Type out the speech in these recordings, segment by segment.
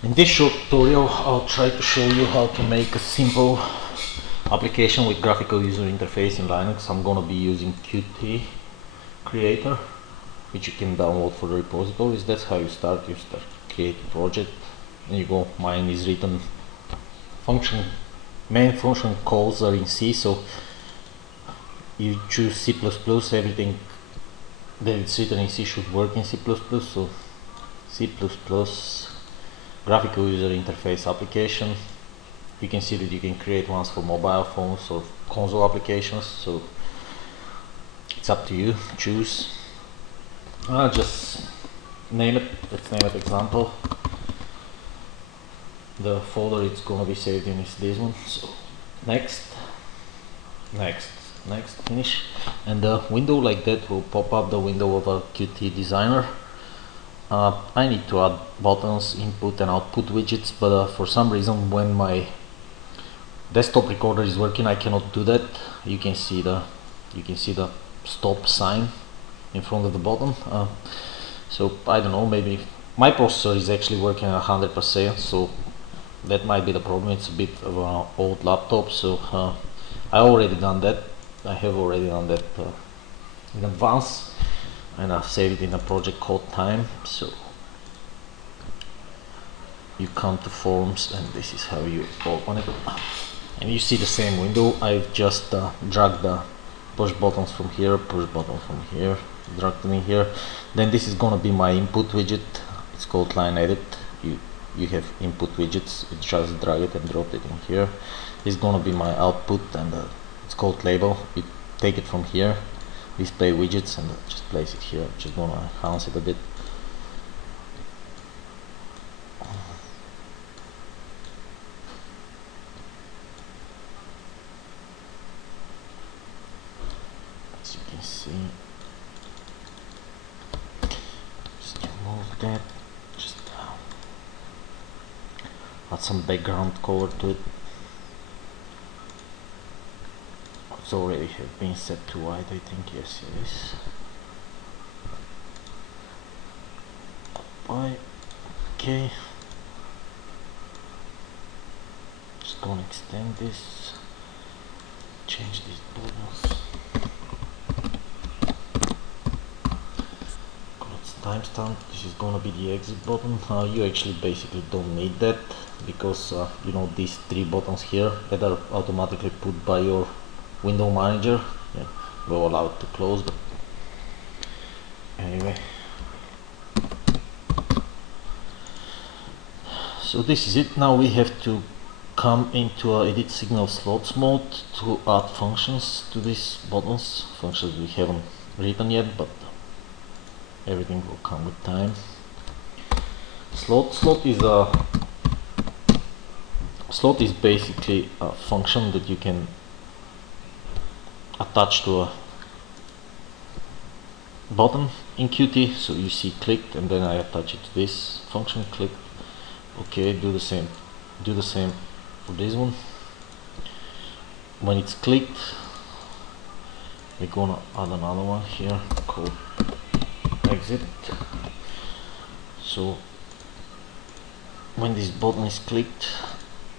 In this short tutorial, I'll try to show you how to make a simple application with graphical user interface in Linux. I'm gonna be using Qt Creator, which you can download for the repositories. That's how you start. You start create a project, and you go. Mine is written function. Main function calls are in C, so you choose C++. Everything that is written in C should work in C++. So C++ graphical user interface application. You can see that you can create ones for mobile phones or console applications, so it's up to you. Choose. Just name it. Let's name it example. The folder it's gonna be saved in is this one. So next, finish, and the window like that will pop up, the window of a Qt designer. I need to add buttons, input and output widgets, but for some reason when my desktop recorder is working I cannot do that. You can see the stop sign in front of the button. So I don't know, maybe my processor is actually working at 100%, so that might be the problem. It's a bit of an old laptop, so I have already done that in advance, and I've saved it in a project called time. So you come to forms, and this is how you open it, and you see the same window. I've just dragged the push buttons from here, dragged them in here. Then this is gonna be my input widget. It's called line edit. You have input widgets. You just drag it and drop it in here. It's gonna be my output, and it's called label. You take it from here, display widgets, and just place it here. Just gonna enhance it a bit. As you can see, just remove that. Just add some background color to it. It's already have been set to white, I think. Yes, it is. Okay. Just gonna extend this. Change these buttons. Timestamp. This is gonna be the exit button. You actually basically don't need that, because you know, these three buttons here that are automatically put by your window manager, yeah, will allow it to close. But anyway, so this is it. Now we have to come into edit signal slots mode to add functions to these buttons. Functions we haven't written yet, but everything will come with time. Slot is basically a function that you can attach to a button in Qt. So you see clicked, and then I attach it to this function, clicked. Okay, do the same for this one. When it's clicked, we're gonna add another one here called exit. So when this button is clicked,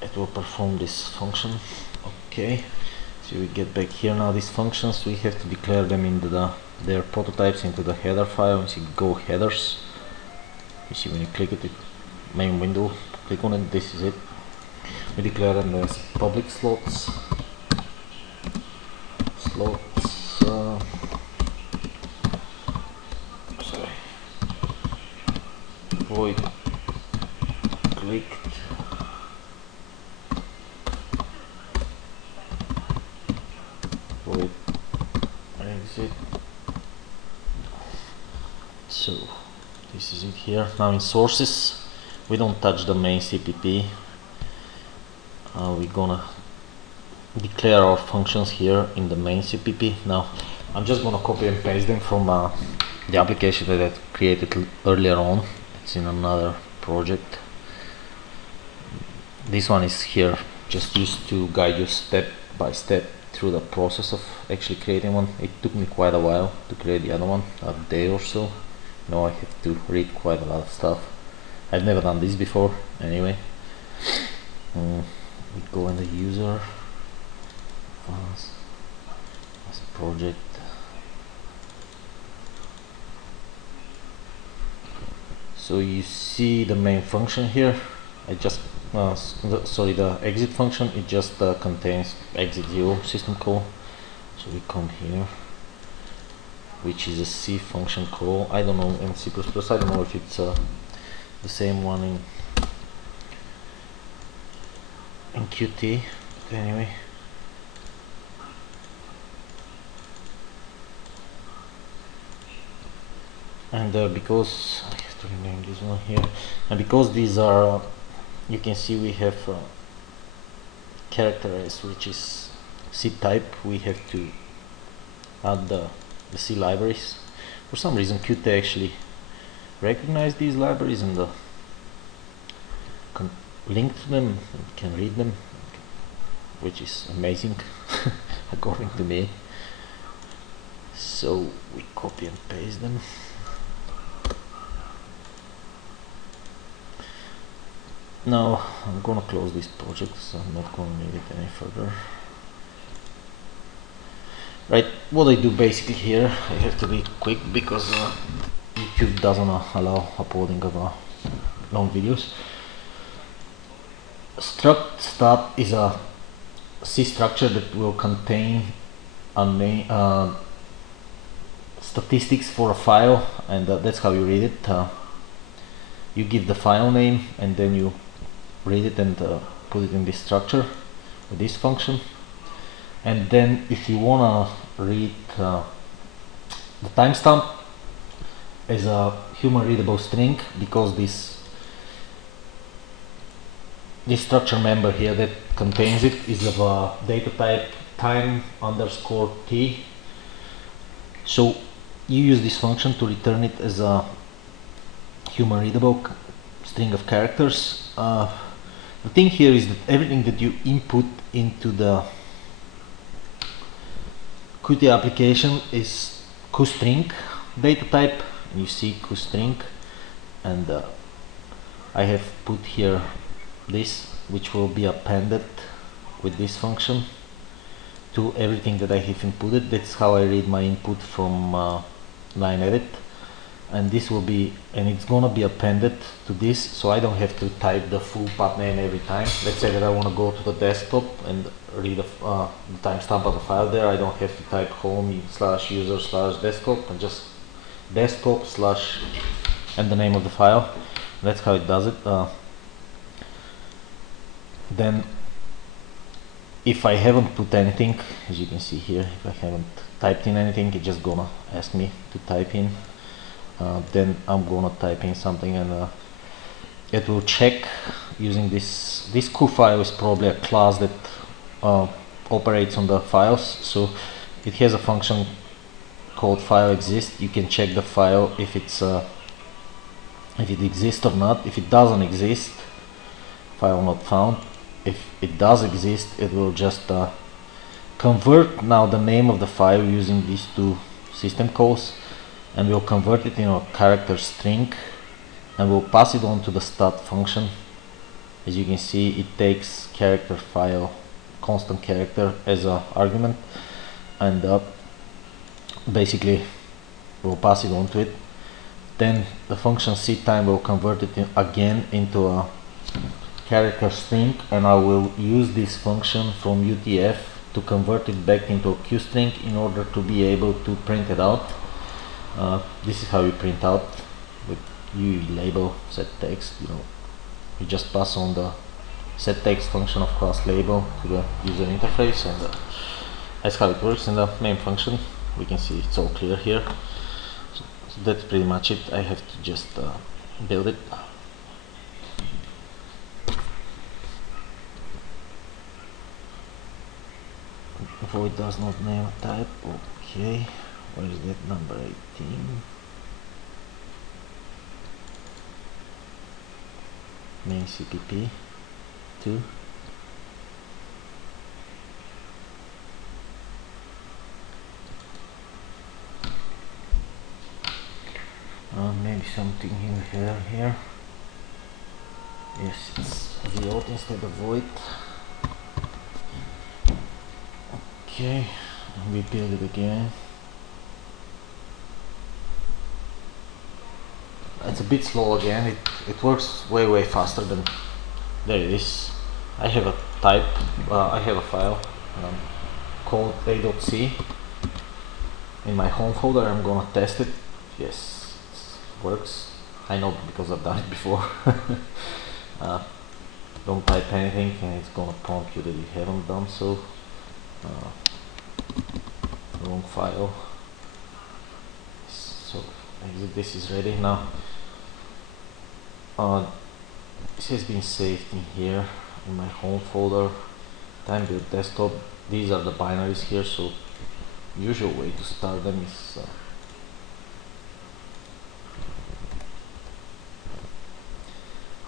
it will perform this function. Okay, so we get back here. Now these functions, we have to declare them into their prototypes into the header file. You see go headers. You see when you click it, main window, click on it, this is it. We declare them as public slots, void clicked, void exit. So this is it here. Now in sources, we don't touch the main CPP. We're gonna declare our functions here in the main CPP. Now I'm just gonna copy and paste them from the application that I created earlier on. It's in another project. This one is here just used to guide you step by step through the process of actually creating one. It took me quite a while to create the other one, a day or so. Now I have to read quite a lot of stuff. I've never done this before anyway. We go in the user files as project. So you see the main function here. I just sorry, the exit function, it just contains exit 0 system call. So we come here, which is a C function call. I don't know in C++, I don't know if it's the same one in Qt, but anyway. And because I have to rename this one here, and because these are you can see we have character S, which is C type, we have to add the C libraries. For some reason Qt actually recognize these libraries and can link to them and can read them, which is amazing according to me. So we copy and paste them. Now I'm gonna close this project, so I'm not gonna need it any further. Right, what I do basically here, I have to be quick because YouTube doesn't allow uploading of long videos. Struct stat is a C structure that will contain a name, statistics for a file, and that's how you read it. You give the file name and then you read it and put it in this structure with this function. And then if you wanna read the timestamp as a human readable string, because this structure member here that contains it is of a data type time_t. So you use this function to return it as a human readable string of characters. The thing here is that everything that you input into the Qt application is QString data type, and you see QString, and I have put here this, which will be appended with this function to everything that I have inputted. That's how I read my input from line edit, and this will be, and it's gonna be appended to this, so I don't have to type the full path name every time. Let's say that I want to go to the desktop and read the timestamp of the file there. I don't have to type home/user/desktop, and just desktop/ and the name of the file. That's how it does it. Then if I haven't put anything, as you can see here, if I haven't typed in anything, it's just gonna ask me to type in. Then I'm gonna type in something, and it will check using this Q file is probably a class that operates on the files, so it has a function called file exist. You can check the file if it's if it exists or not. If it doesn't exist, file not found. If it does exist, it will just convert now the name of the file using these two system calls, and we'll convert it in a character string, and we'll pass it on to the stat function. As you can see, it takes character file constant character as an argument, and basically we'll pass it on to it. Then the function seedtime will convert it again into a character string, and I will use this function from UTF to convert it back into a QString in order to be able to print it out. This is how you print out with label set text. You just pass on the set text function of class label to the user interface, and that's how it works. In the main function, we can see it's all clear here. So that's pretty much it. I have to just build it. Void does not name a type. Okay, where is that? Number 18. Main CPP 2. Maybe something in here. Yes, it's void instead of void. Okay, we build it again. It's a bit slow again. It works way faster than there it is. I have a type. I have a file called a.c in my home folder. I'm gonna test it. Yes, it works. I know because I've done it before. Don't type anything and it's gonna prompt you that you haven't done so. Wrong file. So this is ready now. This has been saved in here in my home folder. Time build desktop. These are the binaries here. So usual way to start them is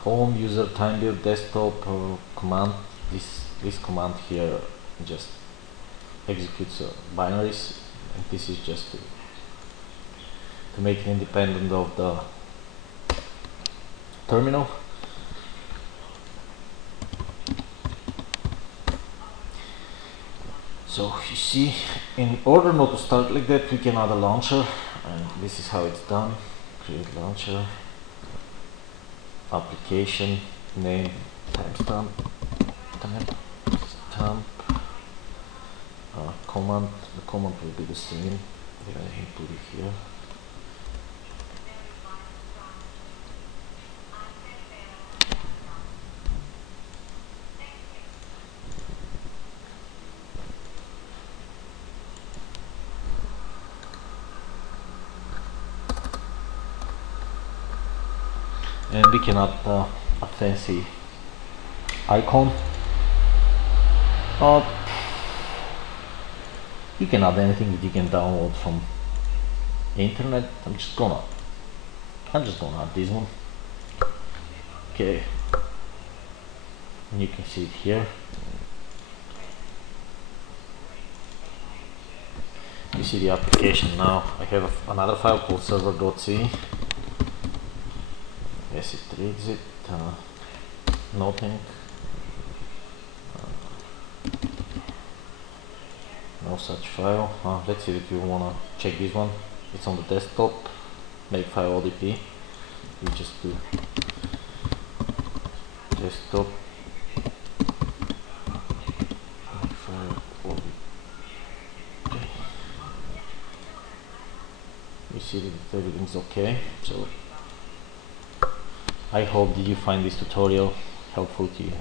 home user time build desktop command. This command here just executes binaries, and this is just to make it independent of the terminal. So you see, in order not to start like that, we can add a launcher, and this is how it's done. Create launcher, application name, timestamp, command. The command will be the same. I input it here. And we can add a fancy icon. You can add anything that you can download from the internet. I'm just gonna add this one. Okay, and you can see it here. You see the application now. I have another file called server.c. Yes, it reads it. Nothing. No such file. Let's see if you wanna check this one. It's on the desktop. Make file ODP. You just do desktop. Make file ODP. Okay. You see that everything's okay. So I hope that you find this tutorial helpful to you.